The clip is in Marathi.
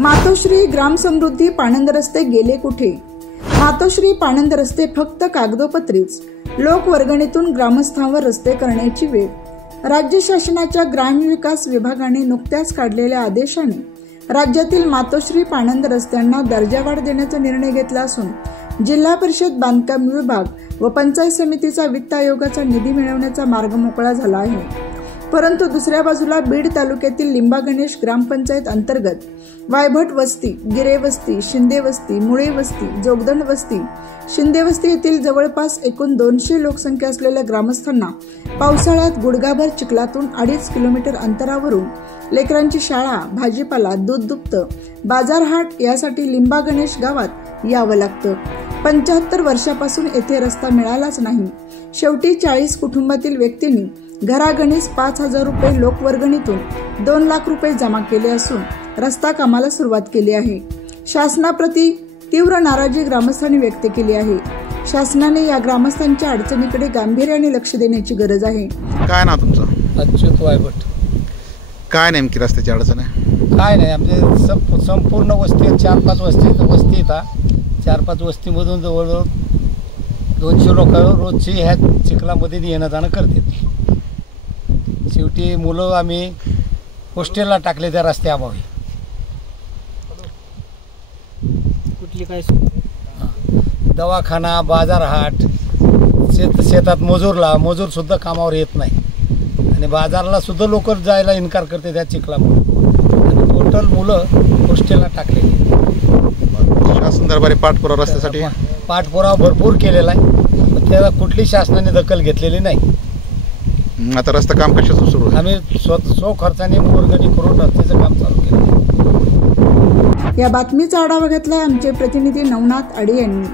मातोश्री ग्राम समृद्धी पाणंद रस्ते गेले कुठे? मातोश्री पाणंद रस्ते फक्त कागदोपत्रीच, लोकवर्गणीतून ग्रामस्थांवर रस्ते करण्याची वेळ. राज्य शासनाच्या ग्रामविकास विभागाने नुकत्याच काढलेल्या आदेशाने राज्यातील मातोश्री पाणंद रस्त्यांना दर्जावाढ देण्याचा निर्णय घेतला असून जिल्हा परिषद बांधकाम विभाग व पंचायत समितीचा वित्त आयोगाचा निधी मिळवण्याचा मार्ग मोकळा झाला आहे. परंतु दुसऱ्या बाजूला बीड तालुक्यातील लिंबागणेश ग्रामपंचायत अंतर्गत वायभट वस्ती, गिरे वस्ती, शिंदे वस्ती, मुळे वस्ती, जोगदंड वस्ती, शिंदे वस्ती येथील जवळपास एकूण 200 लोकसंख्या असलेल्या ग्रामस्थांना पावसाळ्यात गुडघाभर चिखलातून 2.5 किलोमीटर अंतरावरून लेकरांची शाळा, भाजीपाला, दूध दुभतं, बाजारहाट यासाठी लिंबागणेश गावात यावं लागतं. 75 वर्षापासून येथे रस्ता मिळालाच नाही. शेवटी 40 कुटुंबातील व्यक्तींनी घरागणीस 5,000 रुपये लोकवर्गणीतून 2 लाख रुपये जमा केले असून रस्ता कामाला सुरुवात केली आहे. शासनाप्रती तीव्र नाराजी ग्रामस्थांनी व्यक्त केली आहे. शासनाने या ग्रामस्थांच्या अडचणीकडे गांभीर्याने लक्ष देण्याची गरज आहे. काय ना तुमचं? अच्युत वायभट. काय नेमकी रस्त्याची अडचण आहे? काय नाही, आमचे संपूर्ण वस्ती 4-5 वस्ती येतात. 4-5 वस्तीमधून जवळजवळ 200 लोक रोजची ह्या चिखलामध्ये येणं जाणं करतात. शेवटी मुलं आम्ही हॉस्टेलला टाकले त्या रस्त्याअभावी. कुठली काय दवाखाना, बाजारहाट, शेतात मजूर सुद्धा कामावर येत नाही आणि बाजारला सुद्धा लोक जायला इन्कार करते त्या चिखलामुळे आणि टोटल मुलं हॉस्टेलला टाकले. शासन दरबारी पाठपुरावा रस्त्यासाठी पाठपुरावा भरपूर केलेला आहे, पण त्याला कुठली शासनाने दखल घेतलेली नाही. आता रस्ता काम कशाचं सुरू आहे? आम्ही स्व खर्चाने वर्गणी करून रस्त्याचं काम चालू केलं. या बातमीचा आढावा घेतलाय आमचे प्रतिनिधी नवनाथ आडे यांनी.